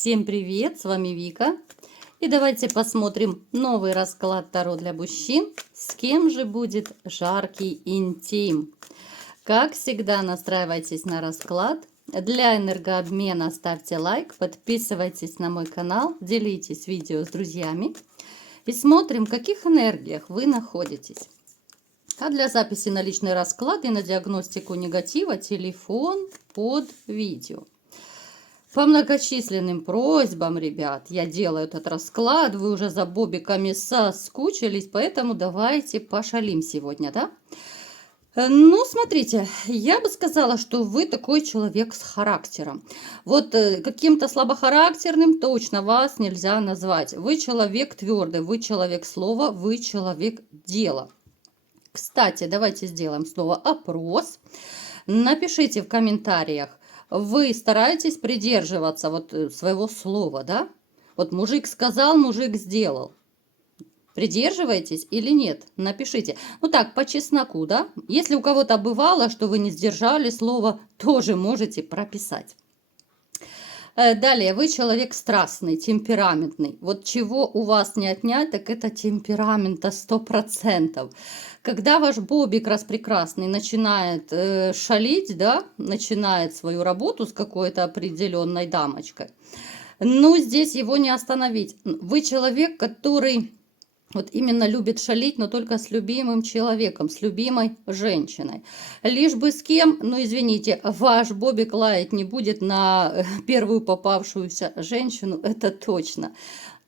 Всем привет, с вами Вика. И давайте посмотрим новый расклад Таро для мужчин. С кем же будет жаркий интим? Как всегда, настраивайтесь на расклад. Для энергообмена ставьте лайк, подписывайтесь на мой канал, делитесь видео с друзьями. И смотрим, в каких энергиях вы находитесь. А для записи на личный расклад и на диагностику негатива телефон под видео. По многочисленным просьбам, ребят, я делаю этот расклад. Вы уже за бобиками соскучились, поэтому давайте пошалим сегодня, да? Ну, смотрите, я бы сказала, что вы такой человек с характером. Вот каким-то слабохарактерным точно вас нельзя назвать. Вы человек твердый, вы человек слова, вы человек дела. Кстати, давайте сделаем снова опрос. Напишите в комментариях, вы стараетесь придерживаться вот своего слова, да? Вот мужик сказал, мужик сделал. Придерживаетесь или нет? Напишите. Ну так, по чесноку, да? Если у кого-то бывало, что вы не сдержали слово, тоже можете прописать. Далее, вы человек страстный, темпераментный. Вот чего у вас не отнять, так это темперамента 100%. Когда ваш бобик распрекрасный начинает шалить, да, начинает свою работу с какой-то определенной дамочкой, ну, здесь его не остановить. Вы человек, который вот именно любит шалить, но только с любимым человеком, с любимой женщиной. Лишь бы с кем, ну извините, ваш бобик лаять не будет на первую попавшуюся женщину, это точно.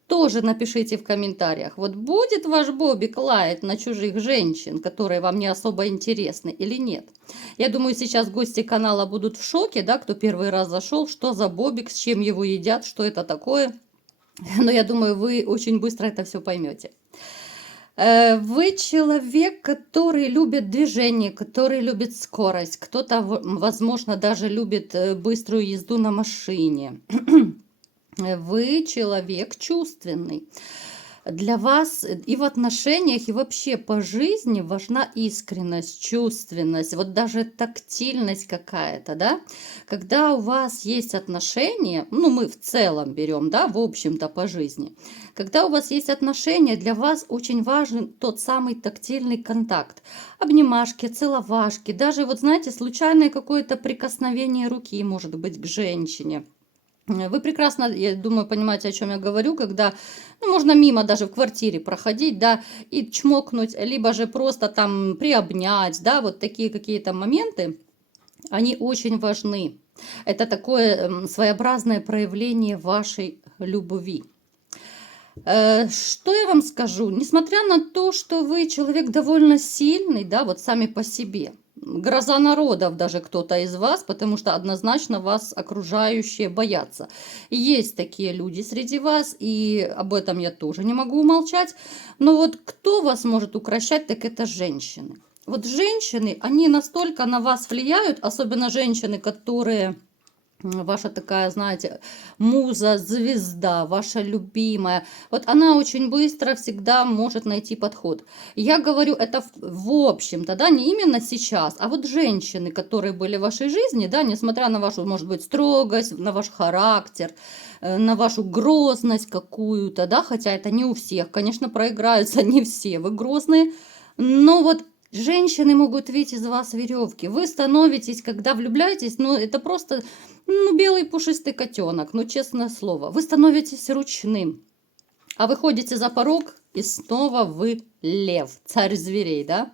Тоже напишите в комментариях, вот будет ваш бобик лаять на чужих женщин, которые вам не особо интересны или нет. Я думаю, сейчас гости канала будут в шоке, да, кто первый раз зашел, что за бобик, с чем его едят, что это такое. Но я думаю, вы очень быстро это все поймете. Вы человек, который любит движение, который любит скорость. Кто-то, возможно, даже любит быструю езду на машине. Вы человек чувственный. Для вас и в отношениях, и вообще по жизни важна искренность, чувственность, вот даже тактильность какая-то, да? Когда у вас есть отношения, ну мы в целом берем, да, в общем-то по жизни. Когда у вас есть отношения, для вас очень важен тот самый тактильный контакт. Обнимашки, целовашки, даже вот знаете, случайное какое-то прикосновение руки может быть к женщине. Вы прекрасно, я думаю, понимаете, о чем я говорю, когда ну, можно мимо даже в квартире проходить, да, и чмокнуть, либо же просто там приобнять, да, вот такие какие-то моменты, они очень важны. Это такое своеобразное проявление вашей любви. Что я вам скажу? Несмотря на то, что вы человек довольно сильный, да, вот сами по себе, гроза народов даже кто-то из вас, потому что однозначно вас окружающие боятся. Есть такие люди среди вас, и об этом я тоже не могу умолчать. Но вот кто вас может укращать, так это женщины. Вот женщины, они настолько на вас влияют, особенно женщины, которые... Ваша такая, знаете, муза, звезда, ваша любимая. Вот она очень быстро всегда может найти подход. Я говорю это в общем-то, да, не именно сейчас, а вот женщины, которые были в вашей жизни, да, несмотря на вашу, может быть, строгость, на ваш характер, на вашу грозность какую-то, да, хотя это не у всех, конечно, проиграются не все, вы грозные, но вот женщины могут видеть из вас веревки. Вы становитесь, когда влюбляетесь, ну, это просто... Ну, белый пушистый котенок, ну, честное слово. Вы становитесь ручным, а выходите за порог, и снова вы лев, царь зверей, да?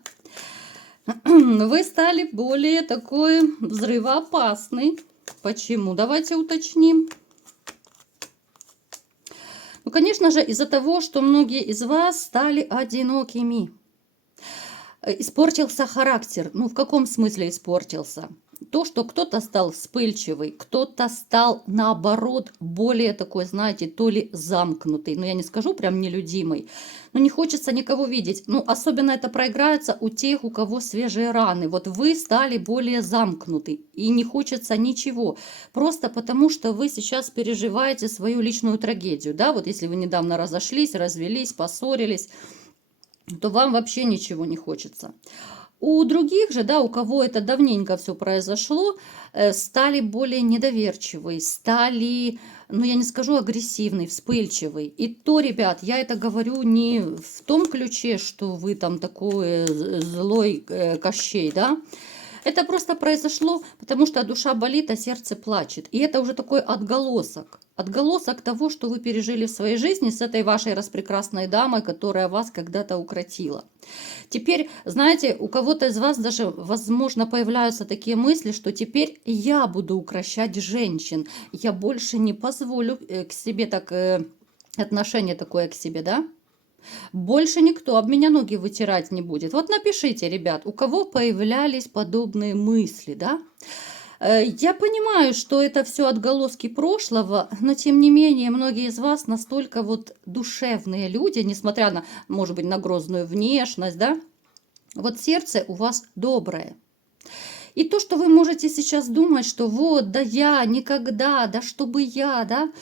Вы стали более такой взрывоопасный. Почему? Давайте уточним. Ну, конечно же, из-за того, что многие из вас стали одинокими. Испортился характер. Ну, в каком смысле испортился? То, что кто-то стал вспыльчивый, кто-то стал, наоборот, более такой, знаете, то ли замкнутый. Ну, я не скажу прям нелюдимый, но не хочется никого видеть. Ну, особенно это проиграется у тех, у кого свежие раны. Вот вы стали более замкнуты, и не хочется ничего. Просто потому, что вы сейчас переживаете свою личную трагедию. Да, вот если вы недавно разошлись, развелись, поссорились, то вам вообще ничего не хочется. У других же, да, у кого это давненько все произошло, стали более недоверчивые, стали, ну я не скажу агрессивный, вспыльчивый. И то, ребят, я это говорю не в том ключе, что вы там такой злой Кощей, да. Это просто произошло, потому что душа болит, а сердце плачет. И это уже такой отголосок. Отголосок того, что вы пережили в своей жизни с этой вашей распрекрасной дамой, которая вас когда-то укротила. Теперь, знаете, у кого-то из вас даже, возможно, появляются такие мысли, что теперь я буду укрощать женщин. Я больше не позволю к себе так, отношение такое к себе, да? Больше никто об меня ноги вытирать не будет. Вот напишите, ребят, у кого появлялись подобные мысли, да? Я понимаю, что это все отголоски прошлого, но тем не менее многие из вас настолько вот душевные люди, несмотря на, может быть, на грозную внешность, да? Вот сердце у вас доброе. И то, что вы можете сейчас думать, что вот, да я никогда, да чтобы я, да?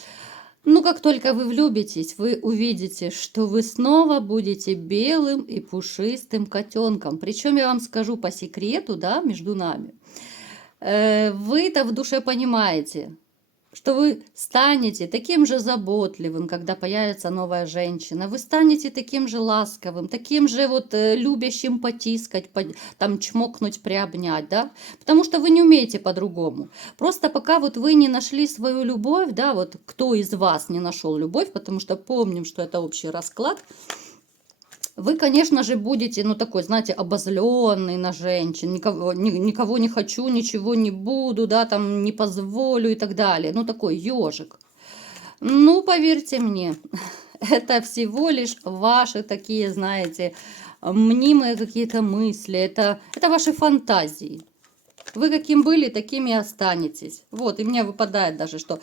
Ну, как только вы влюбитесь, вы увидите, что вы снова будете белым и пушистым котенком. Причем я вам скажу по секрету, да, между нами. Вы-то в душе понимаете, что вы станете таким же заботливым, когда появится новая женщина. Вы станете таким же ласковым, таким же вот любящим потискать, там чмокнуть, приобнять, да? Потому что вы не умеете по-другому. Просто пока вот вы не нашли свою любовь, да, вот кто из вас не нашел любовь, потому что помним, что это общий расклад, вы, конечно же, будете, ну, такой, знаете, обозленный на женщин, никого не хочу, ничего не буду, да, там, не позволю и так далее. Ну, такой ежик. Ну, поверьте мне, это всего лишь ваши такие, знаете, мнимые какие-то мысли, это ваши фантазии. Вы каким были, такими и останетесь. Вот, и мне выпадает даже, что...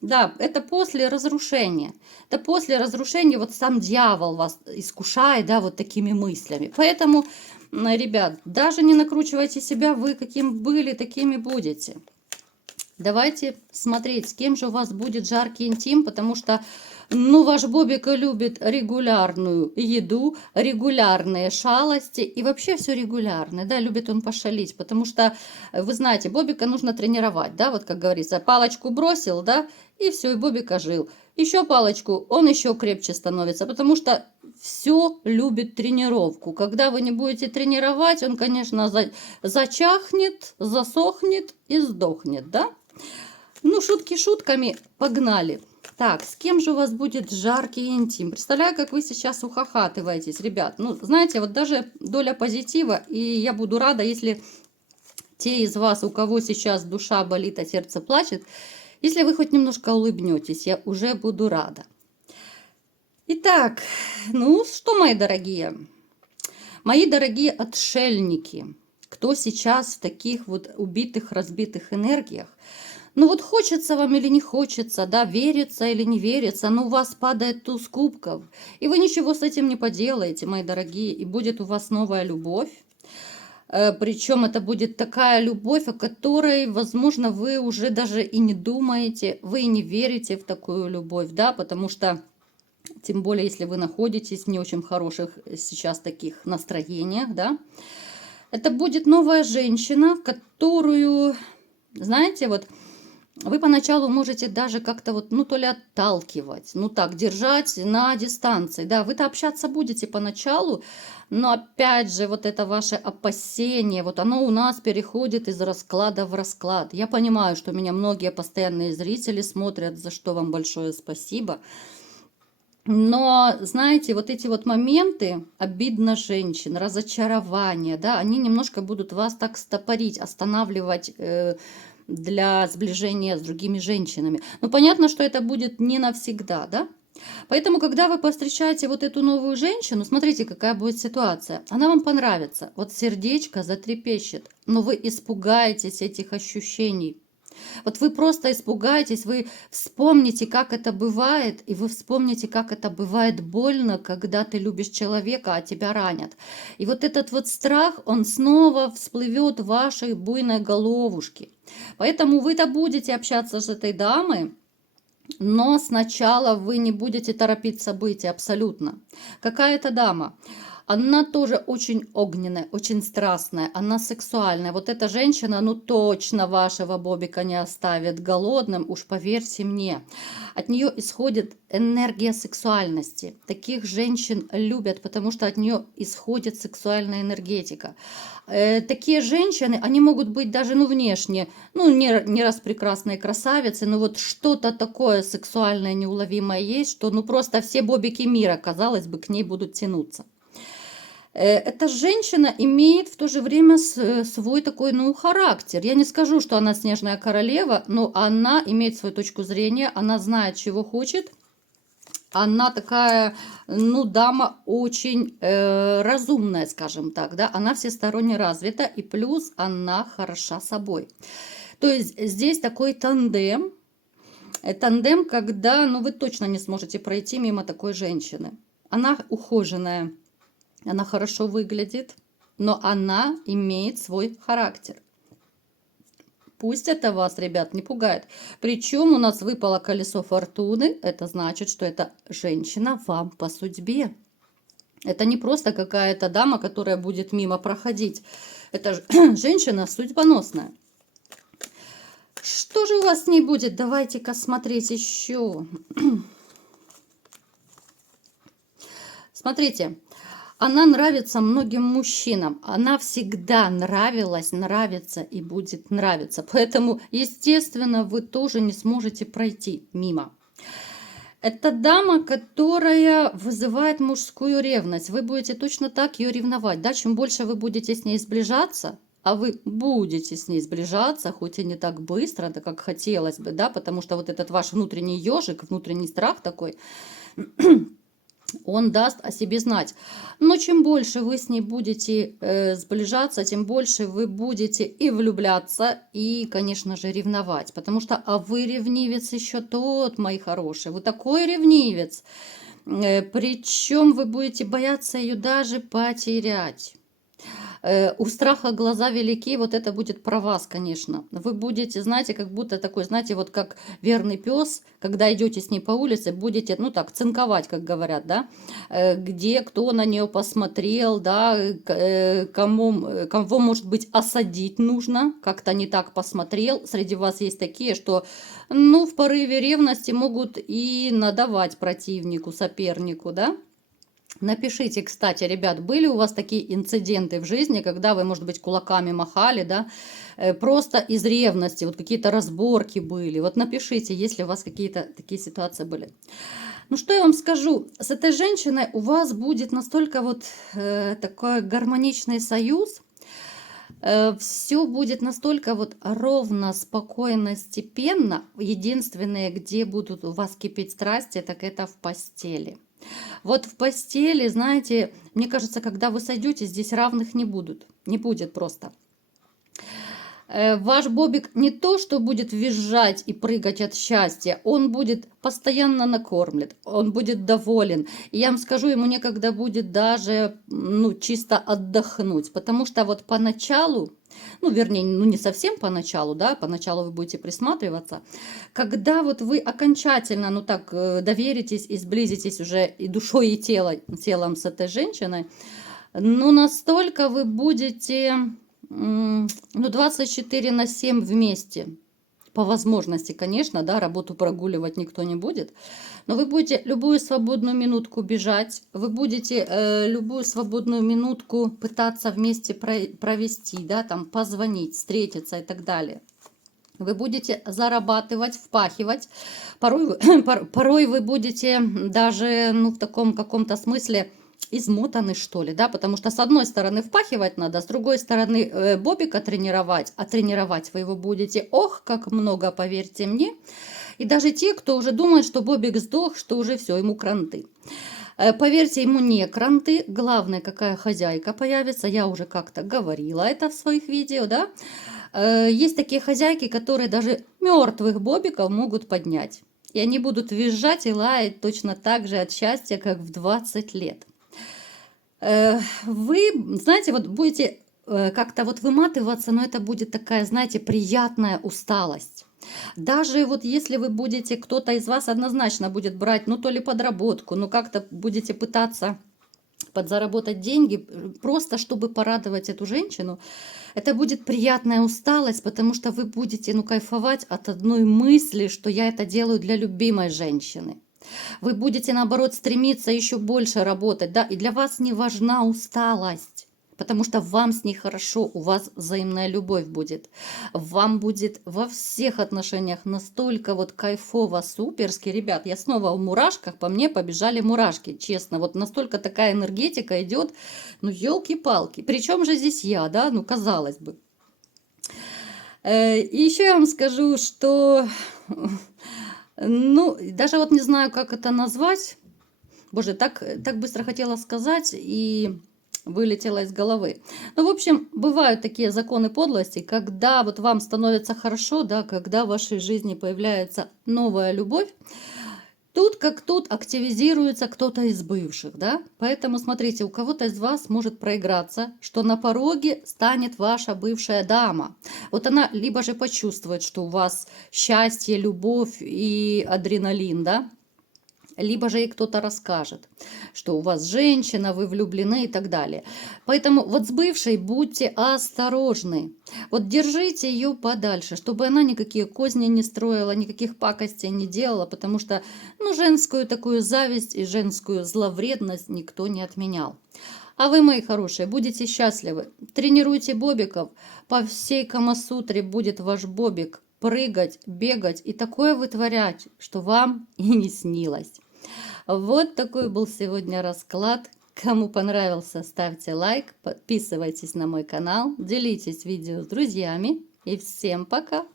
Да, это после разрушения. Это после разрушения вот сам дьявол вас искушает, да, вот такими мыслями. Поэтому, ребят, даже не накручивайте себя, вы каким были, такими будете. Давайте смотреть, с кем же у вас будет жаркий интим, потому что, ну, ваш Бобик любит регулярную еду, регулярные шалости и вообще все регулярное, да, любит он пошалить, потому что, вы знаете, Бобика нужно тренировать, да, вот как говорится, палочку бросил, да, и все, и Бобика жил. Еще палочку, он еще крепче становится, потому что все любит тренировку. Когда вы не будете тренировать, он, конечно, зачахнет, засохнет и сдохнет, да? Ну, шутки шутками, погнали. Так, с кем же у вас будет жаркий интим? Представляю, как вы сейчас ухахатываетесь, ребят. Ну, знаете, вот даже доля позитива, и я буду рада, если те из вас, у кого сейчас душа болит, а сердце плачет, если вы хоть немножко улыбнетесь, я уже буду рада. Итак, ну что, мои дорогие отшельники, кто сейчас в таких вот убитых, разбитых энергиях, ну вот хочется вам или не хочется, да, верится или не верится, но у вас падает туз кубков, и вы ничего с этим не поделаете, мои дорогие, и будет у вас новая любовь. Причем это будет такая любовь, о которой, возможно, вы уже даже и не думаете, вы и не верите в такую любовь, да, потому что, тем более, если вы находитесь в не очень хороших сейчас таких настроениях, да, это будет новая женщина, которую, знаете, вот, вы поначалу можете даже как-то вот, ну, то ли отталкивать, ну, так, держать на дистанции, да, вы-то общаться будете поначалу, но опять же, вот это ваше опасение, вот оно у нас переходит из расклада в расклад. Я понимаю, что меня многие постоянные зрители смотрят, за что вам большое спасибо. Но, знаете, вот эти вот моменты, обидно женщин, разочарование, да, они немножко будут вас так стопорить, останавливать для сближения с другими женщинами. Но понятно, что это будет не навсегда, да? Поэтому, когда вы повстречаете вот эту новую женщину, смотрите, какая будет ситуация. Она вам понравится, вот сердечко затрепещет, но вы испугаетесь этих ощущений. Вот вы просто испугаетесь, вы вспомните, как это бывает, и вы вспомните, как это бывает больно, когда ты любишь человека, а тебя ранят. И вот этот вот страх, он снова всплывет в вашей буйной головушке. Поэтому вы-то будете общаться с этой дамой, но сначала вы не будете торопить события абсолютно. Какая это дама? Она тоже очень огненная, очень страстная, она сексуальная. Вот эта женщина, ну точно вашего Бобика не оставит голодным, уж поверьте мне. От нее исходит энергия сексуальности. Таких женщин любят, потому что от нее исходит сексуальная энергетика. Такие женщины, они могут быть даже, ну, внешне, ну, не раз прекрасные красавицы, но вот что-то такое сексуальное, неуловимое есть, что, ну, просто все бобики мира, казалось бы, к ней будут тянуться. Эта женщина имеет в то же время свой такой, ну, характер. Я не скажу, что она снежная королева, но она имеет свою точку зрения, она знает, чего хочет. Она такая, ну, дама очень разумная, скажем так, да, она всесторонне развита, и плюс она хороша собой. То есть здесь такой тандем, когда, ну, вы точно не сможете пройти мимо такой женщины. Она ухоженная, она хорошо выглядит, но она имеет свой характер. Пусть это вас, ребят, не пугает. Причем у нас выпало колесо фортуны. Это значит, что эта женщина вам по судьбе. Это не просто какая-то дама, которая будет мимо проходить. Это женщина судьбоносная. Что же у вас с ней будет? Давайте-ка смотреть еще. Смотрите. Она нравится многим мужчинам. Она всегда нравилась, нравится и будет нравиться. Поэтому, естественно, вы тоже не сможете пройти мимо. Это дама, которая вызывает мужскую ревность. Вы будете точно так ее ревновать. Да? Чем больше вы будете с ней сближаться, а вы будете с ней сближаться, хоть и не так быстро, да, как хотелось бы, да, потому что вот этот ваш внутренний ежик, внутренний страх такой, он даст о себе знать. Но чем больше вы с ней будете сближаться, тем больше вы будете и влюбляться, и, конечно же, ревновать. Потому что, а вы ревнивец еще тот, мои хорошие, вы такой ревнивец. Причем вы будете бояться ее даже потерять. У страха глаза велики, вот это будет про вас, конечно. Вы будете, знаете, как будто такой, знаете, вот как верный пес, когда идете с ней по улице, будете, ну так, цинковать, как говорят, да, где, кто на нее посмотрел, да, кого, может быть, осадить нужно, как-то не так посмотрел. Среди вас есть такие, что, ну, в порыве ревности могут и надавать противнику, сопернику, да. Напишите, кстати, ребят, были у вас такие инциденты в жизни, когда вы, может быть, кулаками махали, да, просто из ревности, вот какие-то разборки были. Вот напишите, если у вас какие-то такие ситуации были. Ну, что я вам скажу, с этой женщиной у вас будет настолько вот такой гармоничный союз, все будет настолько вот ровно, спокойно, степенно. Единственное, где будут у вас кипеть страсти, так это в постели. Вот в постели, знаете, мне кажется, когда вы сойдете, здесь равных не будут. Не будет просто. Ваш Бобик не то, что будет визжать и прыгать от счастья, он будет постоянно накормлен, он будет доволен. И я вам скажу, ему некогда будет даже, ну, чисто отдохнуть, потому что вот поначалу, ну, вернее, ну, не совсем поначалу, да, поначалу вы будете присматриваться, когда вот вы окончательно, ну, так, доверитесь и сблизитесь уже и душой, и телом с этой женщиной, ну, настолько вы будете... Ну, 24/7 вместе. По возможности, конечно, да, работу прогуливать никто не будет. Но вы будете любую свободную минутку бежать. Вы будете любую свободную минутку пытаться вместе провести, да, там, позвонить, встретиться и так далее. Вы будете зарабатывать, впахивать. Порой вы будете даже, ну, в таком каком-то смысле измотаны, что ли, да, потому что с одной стороны впахивать надо, с другой стороны Бобика тренировать, а тренировать вы его будете, ох, как много, поверьте мне. И даже те, кто уже думает, что Бобик сдох, что уже все, ему кранты. Поверьте, ему не кранты, главное, какая хозяйка появится, я уже как-то говорила это в своих видео, да. Есть такие хозяйки, которые даже мертвых Бобиков могут поднять. И они будут визжать и лаять точно так же от счастья, как в 20 лет. Вы, знаете, вот будете как-то вот выматываться, но это будет такая, знаете, приятная усталость. Даже вот если вы будете, кто-то из вас однозначно будет брать, ну то ли подработку, ну как-то будете пытаться подзаработать деньги, просто чтобы порадовать эту женщину, это будет приятная усталость, потому что вы будете, кайфовать от одной мысли, что я это делаю для любимой женщины. Вы будете, наоборот, стремиться еще больше работать, да, и для вас не важна усталость, потому что вам с ней хорошо, у вас взаимная любовь будет. Вам будет во всех отношениях настолько вот кайфово, суперски. Ребят, я снова в мурашках, по мне побежали мурашки, честно. Вот настолько такая энергетика идет, елки-палки. Причем же здесь я, да, казалось бы. И еще я вам скажу, что, даже вот не знаю, как это назвать. Боже, так быстро хотела сказать и вылетело из головы. В общем, бывают такие законы подлости, когда вот вам становится хорошо, да, когда в вашей жизни появляется новая любовь, тут как тут активизируется кто-то из бывших, да. Поэтому, смотрите, у кого-то из вас может проиграться, что на пороге станет ваша бывшая дама. Вот она либо же почувствует, что у вас счастье, любовь и адреналин, да, либо же ей кто-то расскажет, что у вас женщина, вы влюблены и так далее. Поэтому вот с бывшей будьте осторожны. Вот держите ее подальше, чтобы она никакие козни не строила, никаких пакостей не делала, потому что, женскую такую зависть и женскую зловредность никто не отменял. А вы, мои хорошие, будете счастливы. Тренируйте бобиков. По всей Камасутре будет ваш бобик прыгать, бегать и такое вытворять, что вам и не снилось. Вот такой был сегодня расклад. Кому понравился, ставьте лайк, подписывайтесь на мой канал, делитесь видео с друзьями и всем пока!